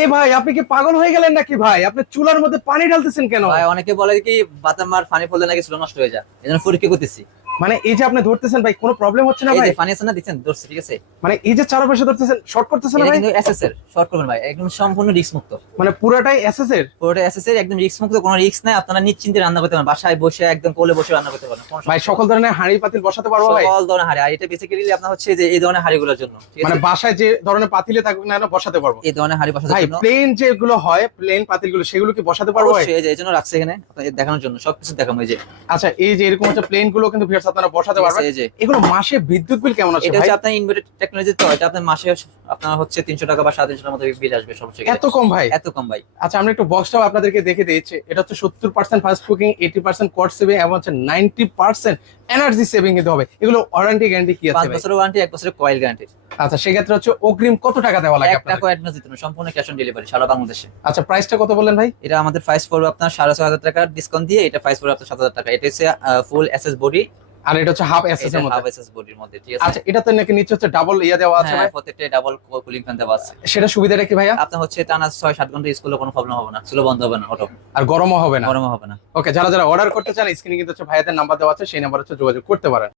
এই ভাই আপনি কি পাগল হয়ে গেলেন নাকি ভাই? আপনি চুলার মধ্যে পানি ঢালতেছেন কেন? ভাই অনেকে বলে কি বাতামার পানি পড়লে নাকি চুলা নষ্ট হয়ে যায়, এজন্য পরীক্ষা করতেছি। মানে এই যে আপনি ধরতেছেন ভাই, কোনো প্রবলেম হচ্ছে না এই ভাই? যে পানি আছে না, দিচ্ছেন ধরছে, ঠিক আছে। মানে এই যে চারপাশে ধরতেছেন, শর্ট করতেছেন না এটা ভাই? কিন্তু এসএস এর, শর্ট করবেন ভাই, একদম সম্পূর্ণ রিস্ক মুক্ত। মানে পুরাটাই এসএস এর? পুরোটা এসএস এর, একদম রিস্ক মুক্ত, কোনো রিস্ক নাই। আপনারা নিশ্চিন্তে রান্না করতে পারেন, বাসায় বসে একদম কোলে বসে রান্না করতে পারেন, কোনো ভাই সমস্যা সকল নেই। ধরনের হাঁড়ি পাতিল বসাতে পারবো ভাই? সকল ধরনের হাঁড়ি, আর এটা বেসিক্যালি আপনার হচ্ছে যে এই ধরনের হাঁড়িগুলোর জন্য, ঠিক মানে আছে। বাসায় যে ধরনের পাতিলে থাকুক না কেন বসাতে পারবো? এই ধরনের হাঁড়ি বসানোর ভাই জন্য প্লেন যেগুলো হয়, প্লেন পাতিলগুলো, সেগুলো কি বসাতে পারবো ভাই? অবশ্যই এই যে এই জন্য রাখছে এখানে আপনাদের দেখানোর জন্য, সবকিছু দেখাবো। এই যে আচ্ছা, এই যে এরকম হচ্ছে প্লেন গুলো কিন্তু ভিউয়ার্স আপনারা বসাতে ঠিক আছে, পারবেন। এই যে এগুলো মাসে বিদ্যুৎ বিল কেমন আছে এটা ভাই? হচ্ছে আপনার ইনভার্টার টেকনোলজি, তো এটা আপনার মাসে আপনার হচ্ছে 300 টাকা বা 350 টাকার মতো বিল আসবে সবচেয়ে গেলে। এত কম ভাই? এত কম ভাই। আচ্ছা, আমরা একটু বক্সটাও আপনাদেরকে দেখে দিয়েছি। এটা হচ্ছে 70% ফাস্ট কুকিং, 80% কস্ট সেভিং এবং হচ্ছে 90% এনার্জি সেভিং কিন্তু হবে। এগুলো ওয়ারেন্টি গ্যারান্টি কি 5 আছে ভাই? বছরের ওয়ারেন্টি, 1 বছরের কয়েল গ্যারান্টি। আচ্ছা, সেক্ষেত্রে হচ্ছে অগ্রিম কত টাকা দেওয়া লাগে 1 আপনাদের? টাকা অ্যাডভান্স দিতে হবে, সম্পূর্ণ ক্যাশ অন ডেলিভারি সারা বাংলাদেশে। আচ্ছা, প্রাইসটা কত বললেন ভাই? এটা আমাদের প্রাইস পড়বে আপনার 6,500 টাকা ডিসকাউন্ট দিয়ে, এটা প্রাইস পড়বে আপনার 7,000 টাকা। এটা হচ্ছে ফুল এসএস বডি, আর এটা হচ্ছে হাফ এসএস এটা এর মধ্যে? হাফ এসএস বডির মধ্যে, ঠিক আছে। আচ্ছা, এটাতে নাকি নিচে হচ্ছে ডাবল ইয়া দেওয়া আছে হ্যাঁ, ভাই? প্রত্যেকটা ডাবল কুলিং ফ্যান দেওয়া আছে। সেটা সুবিধাটা কি ভাইয়া? আপনার হচ্ছে টানা 6-7 ঘন্টা স্কুলে কোনো প্রবলেম হবে না, স্কুলে বন্ধ হবে না, অটো আর গরমও হবে না? গরমও হবে না। ওকে, যারা যারা অর্ডার করতে চান স্ক্রিনে কিন্তু হচ্ছে ভাইয়াদের নাম্বার দেওয়া আছে, সেই নাম্বার হচ্ছে যোগাযোগ করতে পারেন।